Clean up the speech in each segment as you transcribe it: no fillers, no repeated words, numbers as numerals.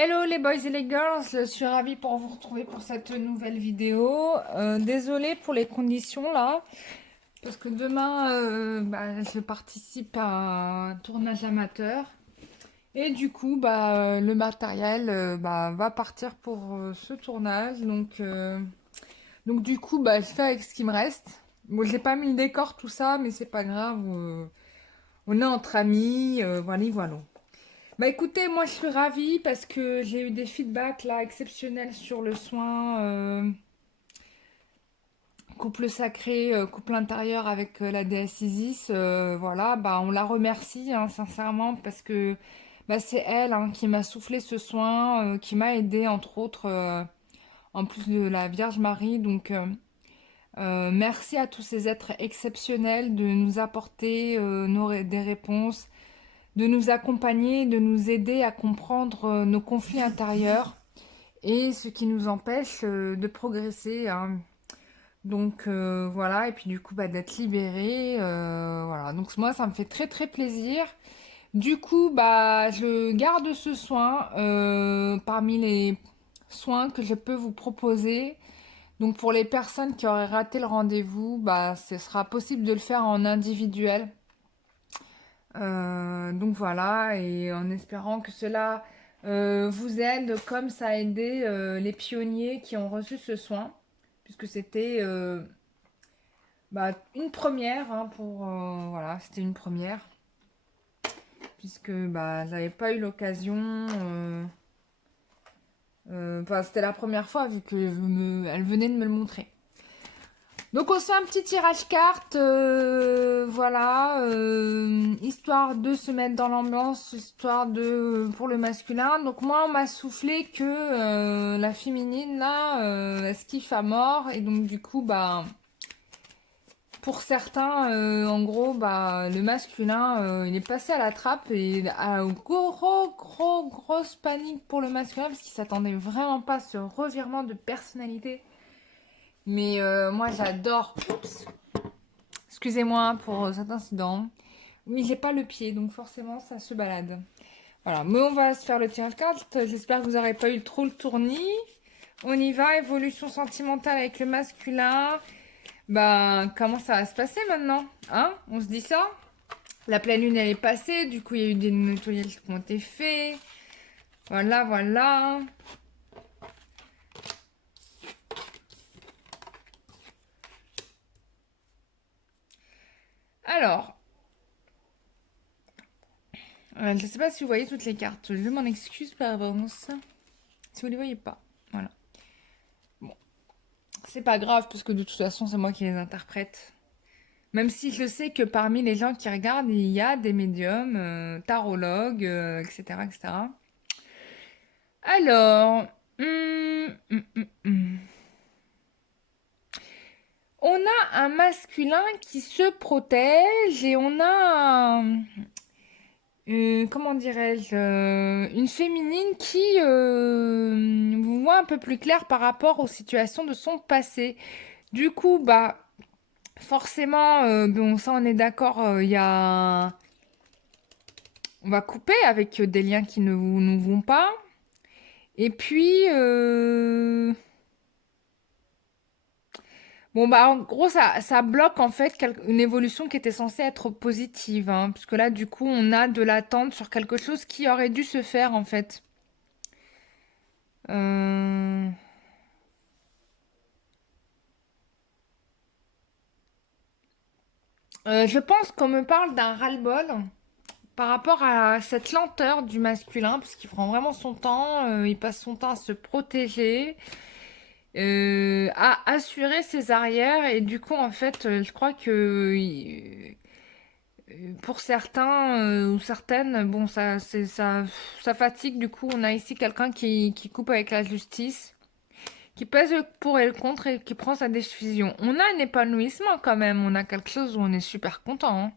Hello les boys et les girls, je suis ravie pour vous retrouver pour cette nouvelle vidéo. Désolée pour les conditions là, parce que demain je participe à un tournage amateur et du coup le matériel va partir pour ce tournage. Donc du coup je fais avec ce qui me reste. Bon, j'ai pas mis le décor tout ça, mais c'est pas grave. On est entre amis, voilà. Bah écoutez, moi je suis ravie parce que j'ai eu des feedbacks là exceptionnels sur le soin couple sacré, couple intérieur avec la déesse Isis. Voilà, on la remercie hein, sincèrement parce que c'est elle hein, qui m'a soufflé ce soin, qui m'a aidé entre autres en plus de la Vierge Marie. Merci à tous ces êtres exceptionnels de nous apporter des réponses, de nous accompagner, de nous aider à comprendre nos conflits intérieurs et ce qui nous empêche de progresser, hein. Voilà, et puis du coup d'être libéré, voilà. Donc moi ça me fait très très plaisir. Du coup je garde ce soin parmi les soins que je peux vous proposer. Donc pour les personnes qui auraient raté le rendez-vous, ce sera possible de le faire en individuel. Donc voilà, et en espérant que cela vous aide comme ça a aidé les pionniers qui ont reçu ce soin, puisque c'était une première hein, voilà, c'était une première, puisque j'avais pas eu l'occasion. C'était la première fois vu que elle venait de me le montrer. Donc on se fait un petit tirage carte, voilà, histoire de se mettre dans l'ambiance, histoire de pour le masculin. Donc moi on m'a soufflé que la féminine là, elle se kiffe à mort et donc du coup pour certains en gros le masculin il est passé à la trappe et a grosse panique pour le masculin parce qu'il s'attendait vraiment pas à ce revirement de personnalité. Mais moi j'adore. Oups. Excusez-moi pour cet incident. Oui, j'ai pas le pied, donc forcément ça se balade. Voilà, mais on va se faire le tirage carte. J'espère que vous n'aurez pas eu trop le tournis. On y va, évolution sentimentale avec le masculin. Comment ça va se passer maintenant? Hein? On se dit ça? La pleine lune, elle est passée. Du coup, il y a eu des nettoyages qui ont été faits. Voilà, voilà. Alors, je ne sais pas si vous voyez toutes les cartes. Je m'en excuse par avance. Si vous ne les voyez pas. Voilà. Bon, c'est pas grave parce que de toute façon, c'est moi qui les interprète. Même si je sais que parmi les gens qui regardent, il y a des médiums, tarologues, etc., etc. Alors, on a un masculin qui se protège et on a comment dirais-je, une féminine qui voit un peu plus clair par rapport aux situations de son passé. Du coup, forcément, bon, ça on est d'accord, on va couper avec des liens qui ne nous vont pas. Et puis, bon, en gros, ça bloque en fait une évolution qui était censée être positive, hein, puisque là, du coup, on a de l'attente sur quelque chose qui aurait dû se faire en fait. Euh, je pense qu'on me parle d'un ras-le-bol par rapport à cette lenteur du masculin, parce qu'il prend vraiment son temps, il passe son temps à se protéger, à assurer ses arrières, et du coup, en fait, je crois que pour certains ou certaines, bon, ça fatigue. Du coup, on a ici quelqu'un qui coupe avec la justice, qui pèse le pour et le contre et qui prend sa décision. On a un épanouissement quand même, on a quelque chose où on est super content, hein.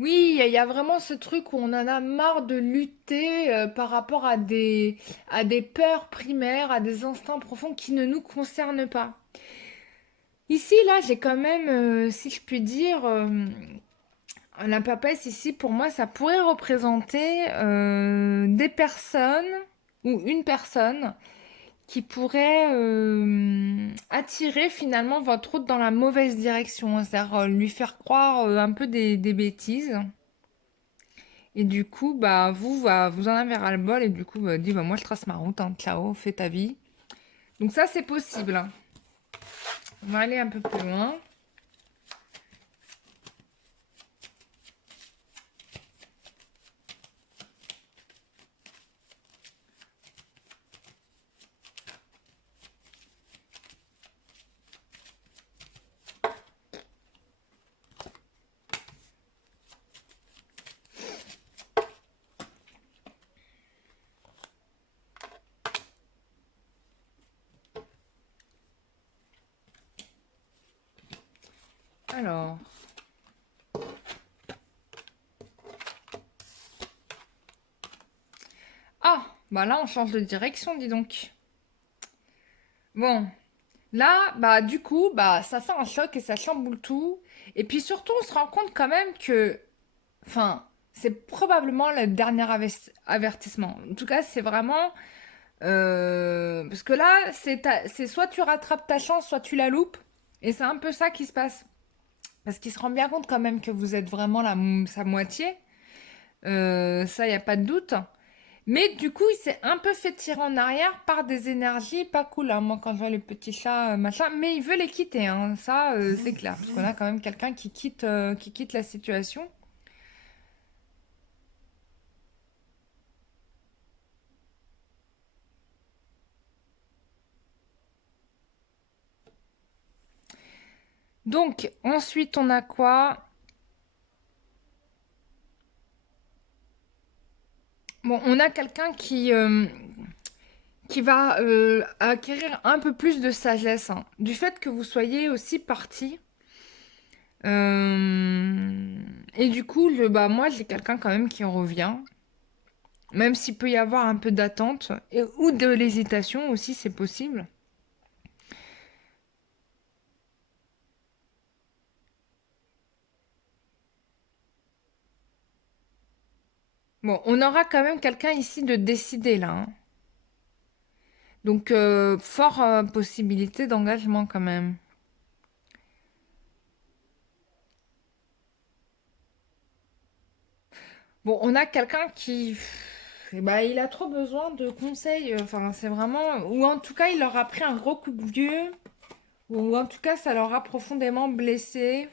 Oui, il y a vraiment ce truc où on en a marre de lutter par rapport à des peurs primaires, à des instincts profonds qui ne nous concernent pas. Ici, là, j'ai quand même, si je puis dire, La papesse ici, pour moi, ça pourrait représenter des personnes ou une personne qui pourrait attirer finalement votre route dans la mauvaise direction, hein. C'est-à-dire lui faire croire un peu des bêtises. Et du coup, bah, vous en avez ras-le-bol et du coup, bah, dit, bah, moi, je trace ma route, hein, ciao, fais ta vie. Donc ça, c'est possible, hein. On va aller un peu plus loin. Alors, ah, bah là, on change de direction, dis donc. Bon, là, bah, du coup, bah, ça fait un choc et ça chamboule tout. Et puis surtout, on se rend compte quand même que, enfin, c'est probablement le dernier avertissement. En tout cas, c'est vraiment, parce que là, c'est soit tu rattrapes ta chance, soit tu la loupes. Et c'est un peu ça qui se passe. Parce qu'il se rend bien compte quand même que vous êtes vraiment sa moitié. Ça, il n'y a pas de doute. Mais du coup, il s'est un peu fait tirer en arrière par des énergies pas cool, hein. Moi, quand je vois le petit chat, machin, mais il veut les quitter, hein. Ça, c'est clair. Parce qu'on a quand même quelqu'un qui quitte la situation. Donc, ensuite, on a quoi? Bon, on a quelqu'un qui va acquérir un peu plus de sagesse, hein. Du fait que vous soyez aussi parti. Et du coup, bah, moi, j'ai quelqu'un quand même qui revient. Même s'il peut y avoir un peu d'attente ou de l'hésitation aussi, c'est possible. Bon, on aura quand même quelqu'un ici de décidé là, hein. Donc, fort possibilité d'engagement quand même. Bon, on a quelqu'un qui, eh ben, il a trop besoin de conseils. Enfin, c'est vraiment, ou en tout cas, il leur a pris un gros coup de vieux, ou en tout cas, ça leur a profondément blessé.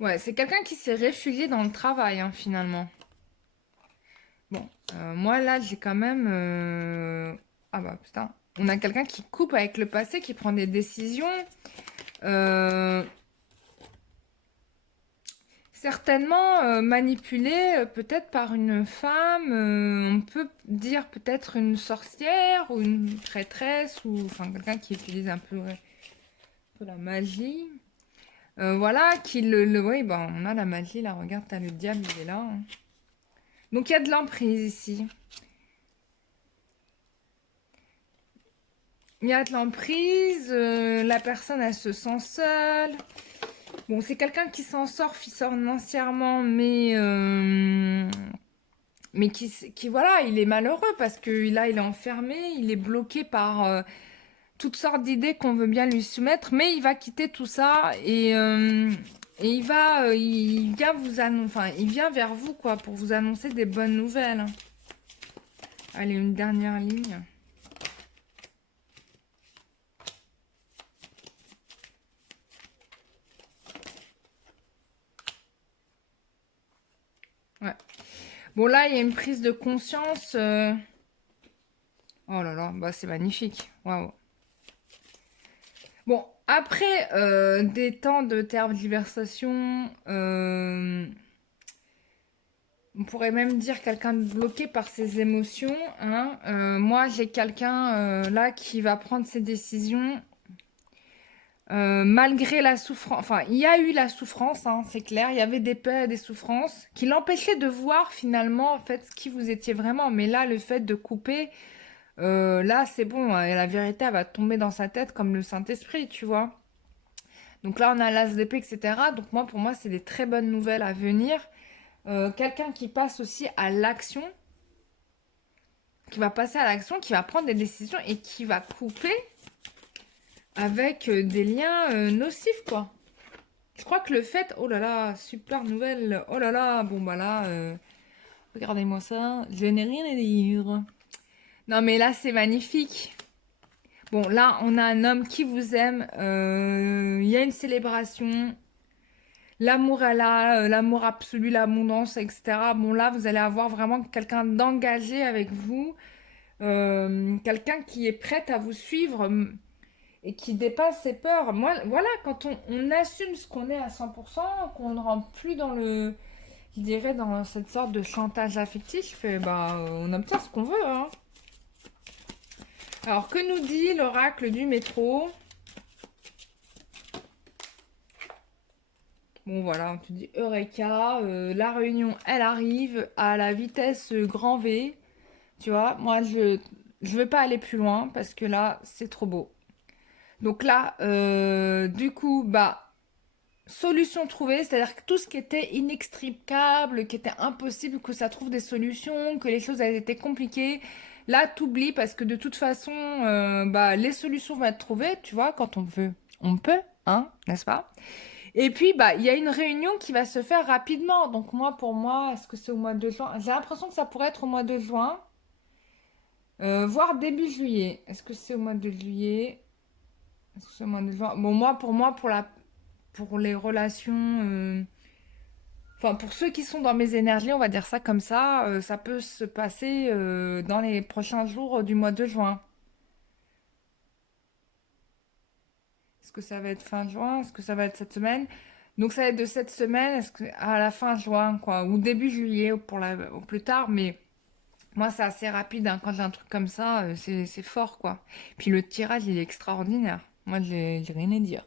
Ouais, c'est quelqu'un qui s'est réfugié dans le travail, hein, finalement. Bon, moi là, j'ai quand même. Ah bah putain. On a quelqu'un qui coupe avec le passé, qui prend des décisions. euh, Certainement manipulé peut-être par une femme. On peut dire peut-être une sorcière ou une traîtresse ou enfin quelqu'un qui utilise un peu la magie. Voilà, oui, bah, on a la magie là. Regarde, t'as le diable, il est là, hein. Donc il y a de l'emprise ici. Il y a de l'emprise, la personne elle se sent seule. Bon, c'est quelqu'un qui s'en sort financièrement, mais qui voilà, il est malheureux parce que là, il est enfermé, il est bloqué par toutes sortes d'idées qu'on veut bien lui soumettre, mais il va quitter tout ça et il vient enfin, il vient vers vous quoi pour vous annoncer des bonnes nouvelles. Allez, une dernière ligne. Ouais. Bon, là, il y a une prise de conscience. Oh là là, bah c'est magnifique. Waouh. Bon, après des temps de tergiversation, on pourrait même dire quelqu'un de bloqué par ses émotions, hein. Moi, j'ai quelqu'un là qui va prendre ses décisions malgré la souffrance. Enfin, il y a eu la souffrance, hein, c'est clair. Il y avait des peurs et des souffrances qui l'empêchaient de voir finalement en fait ce qui vous étiez vraiment. Mais là, le fait de couper. Là, c'est bon, et la vérité, elle va tomber dans sa tête comme le Saint-Esprit, tu vois. Donc là, on a l'as d'épée, etc. Donc moi, pour moi, c'est des très bonnes nouvelles à venir. Quelqu'un qui passe aussi à l'action, qui va passer à l'action, qui va prendre des décisions et qui va couper avec des liens nocifs, quoi. Je crois que le fait... Oh là là, super nouvelle. Oh là là, bon bah là, regardez-moi ça. Je n'ai rien à dire. Non mais là, c'est magnifique. Bon, là, on a un homme qui vous aime. Il y a une célébration. L'amour est là, l'amour absolu, l'abondance, etc. Bon, là, vous allez avoir vraiment quelqu'un d'engagé avec vous. Quelqu'un qui est prêt à vous suivre et qui dépasse ses peurs. Moi, voilà, quand on assume ce qu'on est à 100%, qu'on ne rentre plus dans le, je dirais, dans cette sorte de chantage affectif, et bah, on obtient ce qu'on veut, hein. Alors, que nous dit l'oracle du métro? Bon, voilà, on te dit Eureka, la réunion, elle arrive à la vitesse grand V. Tu vois, moi, je veux pas aller plus loin parce que là, c'est trop beau. Donc là, du coup, bah, solution trouvée, c'est-à-dire que tout ce qui était inextricable, qui était impossible, que ça trouve des solutions, que les choses elles étaient compliquées, là, t'oublies parce que de toute façon, bah, les solutions vont être trouvées, tu vois, quand on veut, on peut, hein, n'est-ce pas? Et puis, bah, il y a une réunion qui va se faire rapidement. Donc moi, pour moi, est-ce que c'est au mois de juin? J'ai l'impression que ça pourrait être au mois de juin, voire début juillet. Est-ce que c'est au mois de juillet? Est-ce que c'est au mois de juin? Bon, moi, pour les relations, enfin, pour ceux qui sont dans mes énergies, on va dire ça comme ça peut se passer dans les prochains jours du mois de juin. Est-ce que ça va être fin juin? Est-ce que ça va être cette semaine? Donc ça va être de cette semaine est-ce que, à la fin juin, quoi, ou début juillet au plus tard, mais moi c'est assez rapide, hein. Quand j'ai un truc comme ça, c'est fort, quoi. Puis le tirage, il est extraordinaire. Moi, j'ai rien à dire.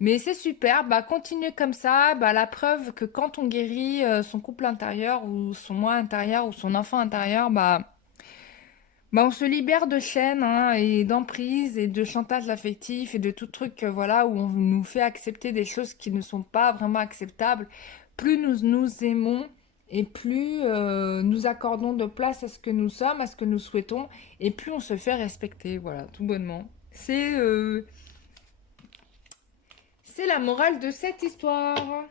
Mais c'est super, bah continuez comme ça, bah la preuve que quand on guérit son couple intérieur ou son moi intérieur ou son enfant intérieur, bah on se libère de chaînes hein, et d'emprise et de chantage affectif et de tout truc voilà où on nous fait accepter des choses qui ne sont pas vraiment acceptables. Plus nous nous aimons et plus nous accordons de place à ce que nous sommes, à ce que nous souhaitons et plus on se fait respecter, voilà, tout bonnement. C'est la morale de cette histoire.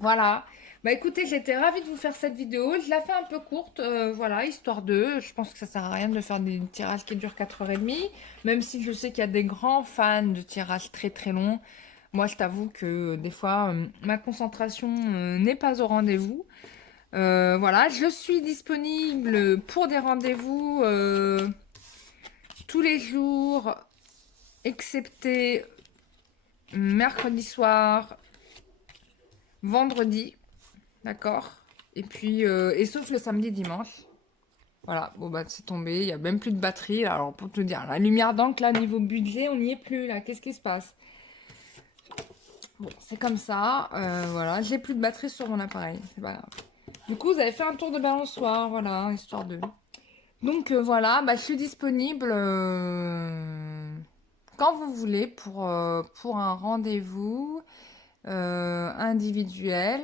Voilà. Bah écoutez, j'étais ravie de vous faire cette vidéo. Je la fais un peu courte, voilà, histoire de. Je pense que ça sert à rien de faire des tirages qui durent 4h30, même si je sais qu'il y a des grands fans de tirages très très longs. Moi, je t'avoue que des fois, ma concentration n'est pas au rendez-vous. Voilà, je suis disponible pour des rendez-vous tous les jours, excepté mercredi soir, vendredi. D'accord. Et puis, et sauf le samedi, dimanche. Voilà, bon bah c'est tombé, il y a même plus de batterie. Alors pour te dire, la lumière d'encre, là, niveau budget, on n'y est plus, là. Qu'est-ce qui se passe? Bon, c'est comme ça. Voilà, j'ai plus de batterie sur mon appareil. C'est pas grave. Du coup, vous avez fait un tour de balançoire, voilà, histoire de... Donc voilà, bah, je suis disponible quand vous voulez pour un rendez-vous individuel.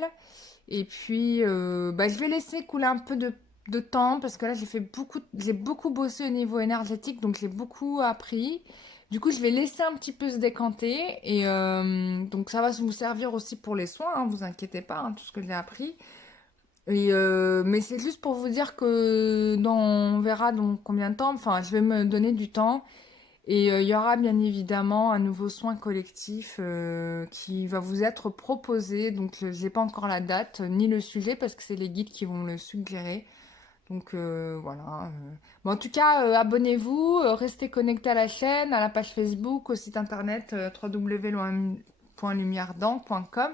Et puis, bah, je vais laisser couler un peu de temps parce que là, j'ai beaucoup bossé au niveau énergétique, donc j'ai beaucoup appris. Du coup, je vais laisser un petit peu se décanter et donc ça va vous servir aussi pour les soins, hein, vous inquiétez pas, hein, tout ce que j'ai appris. Et mais c'est juste pour vous dire que on verra dans combien de temps. Enfin, je vais me donner du temps et il y aura bien évidemment un nouveau soin collectif qui va vous être proposé. Donc, je n'ai pas encore la date ni le sujet parce que c'est les guides qui vont le suggérer. Donc, voilà. Bon, en tout cas, abonnez-vous, restez connectés à la chaîne, à la page Facebook, au site internet www.lumièredent.com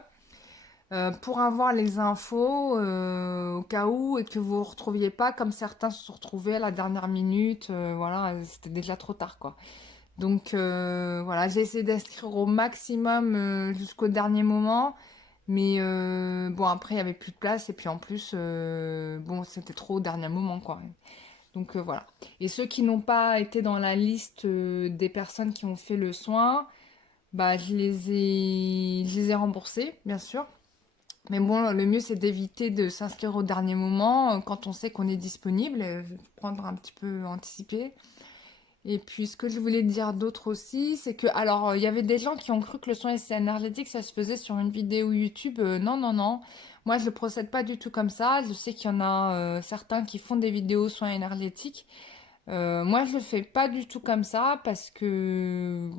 pour avoir les infos au cas où et que vous ne retrouviez pas comme certains se sont retrouvés à la dernière minute. Voilà, c'était déjà trop tard, quoi. Donc voilà, j'ai essayé d'inscrire au maximum jusqu'au dernier moment. Mais bon, après, il n'y avait plus de place. Et puis en plus, bon, c'était trop au dernier moment, quoi. Donc voilà. Et ceux qui n'ont pas été dans la liste des personnes qui ont fait le soin, bah je les ai remboursés, bien sûr. Mais bon, le mieux c'est d'éviter de s'inscrire au dernier moment quand on sait qu'on est disponible, prendre un petit peu anticipé. Et puis ce que je voulais dire d'autre aussi, c'est que alors il y avait des gens qui ont cru que le soin énergétique ça se faisait sur une vidéo YouTube. Non, non, non. Moi je ne procède pas du tout comme ça. Je sais qu'il y en a certains qui font des vidéos soins énergétiques. Moi je le fais pas du tout comme ça parce que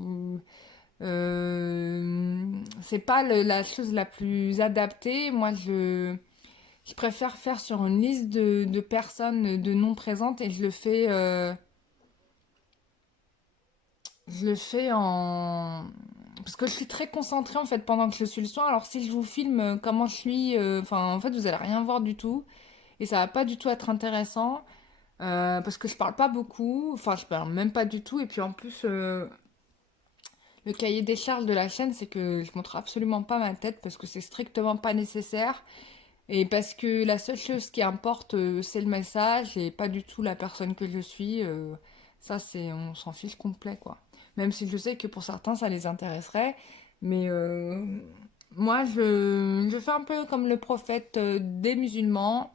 c'est pas la chose la plus adaptée. Moi je préfère faire sur une liste de personnes de non présentes et je le fais en... Parce que je suis très concentrée en fait pendant que je suis le soin. Alors si je vous filme comment je suis, enfin en fait vous allez rien voir du tout. Et ça va pas du tout être intéressant. Parce que je parle pas beaucoup. Enfin je parle même pas du tout. Et puis en plus le cahier des charges de la chaîne c'est que je montre absolument pas ma tête. Parce que c'est strictement pas nécessaire. Et parce que la seule chose qui importe c'est le message. Et pas du tout la personne que je suis. Ça c'est... On s'en fiche complet quoi. Même si je sais que pour certains, ça les intéresserait. Mais moi, je fais un peu comme le prophète des musulmans.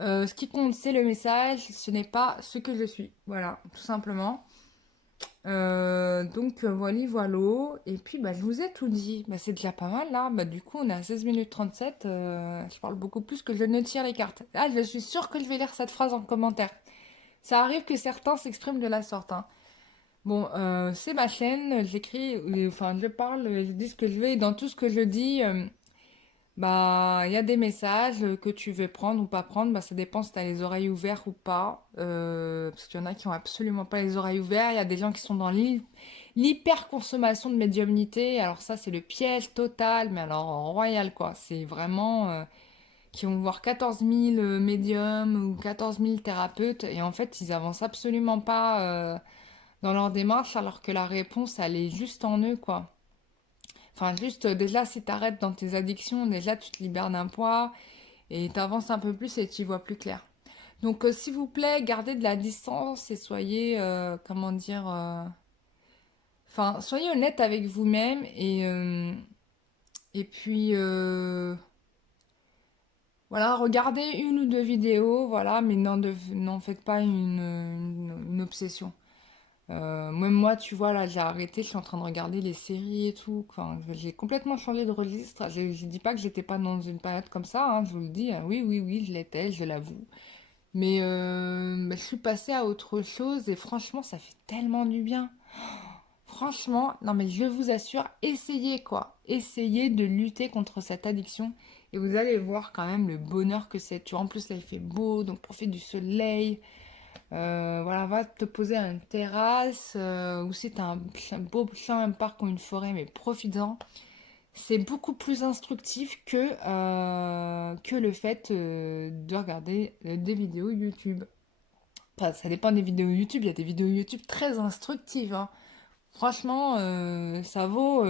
Ce qui compte, c'est le message, ce n'est pas ce que je suis. Voilà, tout simplement. Donc, voilà, voilà. Et puis, bah, je vous ai tout dit. Bah, c'est déjà pas mal, là. Bah, du coup, on est à 16 minutes 37. Je parle beaucoup plus que je ne tire les cartes. Ah, je suis sûre que je vais lire cette phrase en commentaire. Ça arrive que certains s'expriment de la sorte, hein. Bon, c'est ma chaîne, j'écris, enfin je parle, je dis ce que je veux et dans tout ce que je dis, bah il y a des messages que tu veux prendre ou pas prendre, bah ça dépend si tu as les oreilles ouvertes ou pas, parce qu'il y en a qui ont absolument pas les oreilles ouvertes, il y a des gens qui sont dans l'hyper-consommation de médiumnité, alors ça c'est le piège total, mais alors royal quoi, c'est vraiment qui vont voir 14 000 médiums ou 14 000 thérapeutes et en fait ils avancent absolument pas dans leur démarche, alors que la réponse, elle est juste en eux, quoi. Enfin, juste, déjà, si t'arrêtes dans tes addictions, déjà, tu te libères d'un poids et t'avances un peu plus et tu vois plus clair. Donc, s'il vous plaît, gardez de la distance et soyez, comment dire, enfin, soyez honnête avec vous-même et puis, voilà, regardez une ou deux vidéos, voilà, mais n'en faites pas une obsession. Même moi, tu vois, là, j'ai arrêté, je suis en train de regarder les séries et tout. Enfin, j'ai complètement changé de registre. Je dis pas que j'étais pas dans une période comme ça, hein, je vous le dis. Hein. Oui, oui, oui, je l'étais, je l'avoue. Mais bah, je suis passée à autre chose et franchement, ça fait tellement du bien. Franchement, non mais je vous assure, essayez quoi. Essayez de lutter contre cette addiction et vous allez voir quand même le bonheur que c'est. Tu vois, en plus là, il fait beau, donc profite du soleil. Voilà, va te poser à une terrasse ou si t'as un beau champ, un parc ou une forêt, mais profites-en. C'est beaucoup plus instructif que le fait de regarder des vidéos YouTube. Enfin, ça dépend des vidéos YouTube, il y a des vidéos YouTube très instructives, hein. Franchement, ça vaut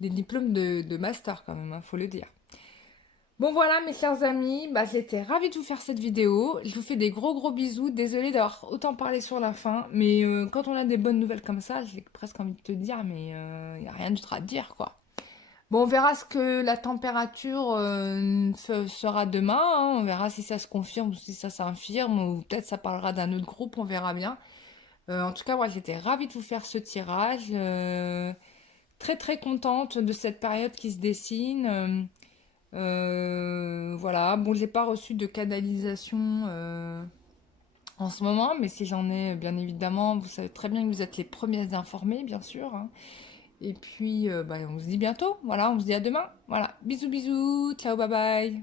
des diplômes de master quand même, hein, faut le dire. Bon voilà mes chers amis, bah, j'étais ravie de vous faire cette vidéo. Je vous fais des gros gros bisous. Désolée d'avoir autant parlé sur la fin. Mais quand on a des bonnes nouvelles comme ça, j'ai presque envie de te dire, mais il n'y a rien d'autre à dire quoi. Bon, on verra ce que la température sera demain, hein. On verra si ça se confirme ou si ça s'infirme. Ou peut-être ça parlera d'un autre groupe, on verra bien. En tout cas, moi j'étais ravie de vous faire ce tirage. Très très contente de cette période qui se dessine. Voilà, bon, j'ai pas reçu de canalisation en ce moment, mais si j'en ai, bien évidemment, vous savez très bien que vous êtes les premiers informés, bien sûr, hein. Et puis, bah, on se dit bientôt, voilà, on se dit à demain. Voilà, bisous bisous, ciao, bye bye.